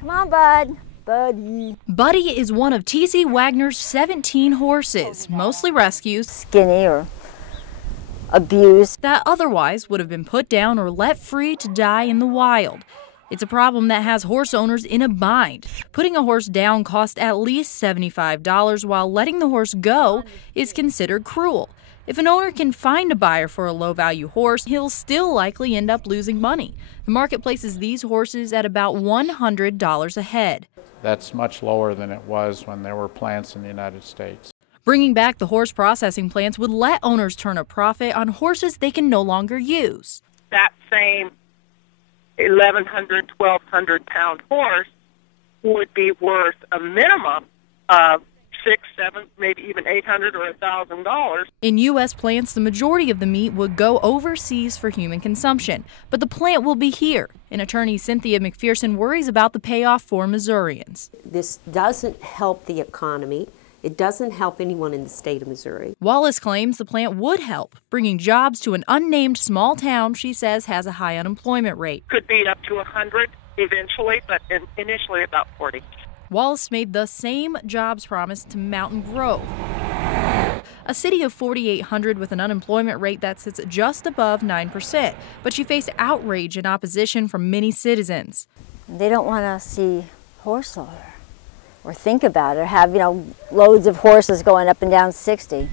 Come on, Bud. Buddy. Buddy is one of T.C. Wagner's 17 horses, mostly rescues, Skinny or abused, that otherwise would have been put down or let free to die in the wild. It's a problem that has horse owners in a bind. Putting a horse down costs at least $75, while letting the horse go is considered cruel. If an owner can find a buyer for a low-value horse, he'll still likely end up losing money. The market places these horses at about $100 a head. That's much lower than it was when there were plants in the United States. Bringing back the horse processing plants would let owners turn a profit on horses they can no longer use. That same 1,100, 1,200 pound horse would be worth a minimum of $600, $700, maybe even $800 or $1,000. In U.S. plants, the majority of the meat would go overseas for human consumption, but the plant will be here. And attorney Cynthia McPherson worries about the payoff for Missourians. This doesn't help the economy. It doesn't help anyone in the state of Missouri. Wallis claims the plant would help, bringing jobs to an unnamed small town she says has a high unemployment rate. Could be up to 100 eventually, but initially about 40. Wallis made the same jobs promise to Mountain Grove, a city of 4,800 with an unemployment rate that sits just above 9%. But she faced outrage and opposition from many citizens. They don't want to see horse or think about it, or have, loads of horses going up and down 60.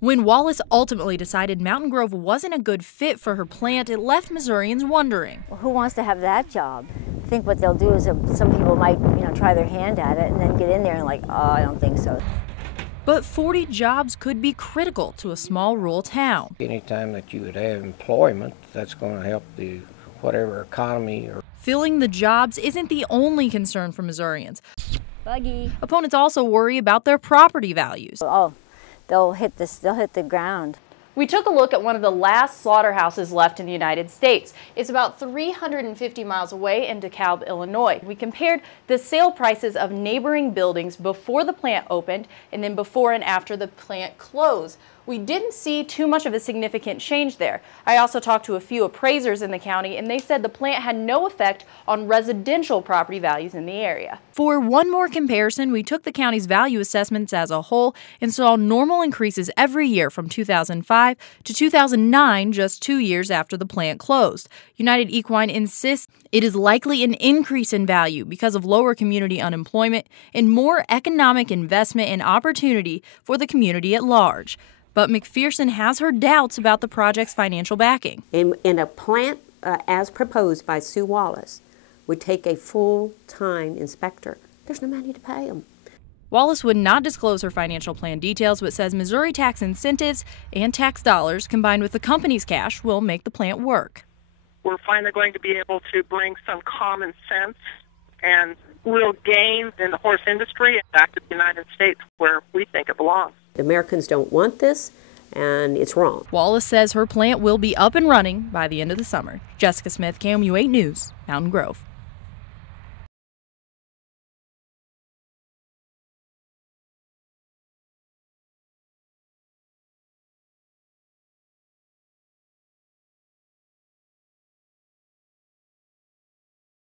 When Wallis ultimately decided Mountain Grove wasn't a good fit for her plant, it left Missourians wondering. Well, who wants to have that job? I think what they'll do is some people might, try their hand at it and then get in there and oh, I don't think so. But 40 jobs could be critical to a small rural town. Anytime that you would have employment, that's going to help the whatever economy. Filling the jobs isn't the only concern for Missourians. Buggy. Opponents also worry about their property values. Oh, they'll hit the ground. We took a look at one of the last slaughterhouses left in the United States. It's about 350 miles away in DeKalb, Illinois. We compared the sale prices of neighboring buildings before the plant opened and then before and after the plant closed. We didn't see too much of a significant change there. I also talked to a few appraisers in the county, and they said the plant had no effect on residential property values in the area. For one more comparison, we took the county's value assessments as a whole and saw normal increases every year from 2005 to 2009, just 2 years after the plant closed. United Equine insists it is likely an increase in value because of lower community unemployment and more economic investment and opportunity for the community at large. But McPherson has her doubts about the project's financial backing. In a plant as proposed by Sue Wallis would take a full-time inspector. There's no money to pay them. Wallis would not disclose her financial plan details, but says Missouri tax incentives and tax dollars combined with the company's cash will make the plant work. We're finally going to be able to bring some common sense and real gains in the horse industry back to the United States where we think it belongs. The Americans don't want this, and it's wrong. Wallis says her plant will be up and running by the end of the summer. Jessica Smith, KOMU 8 News, Mountain Grove.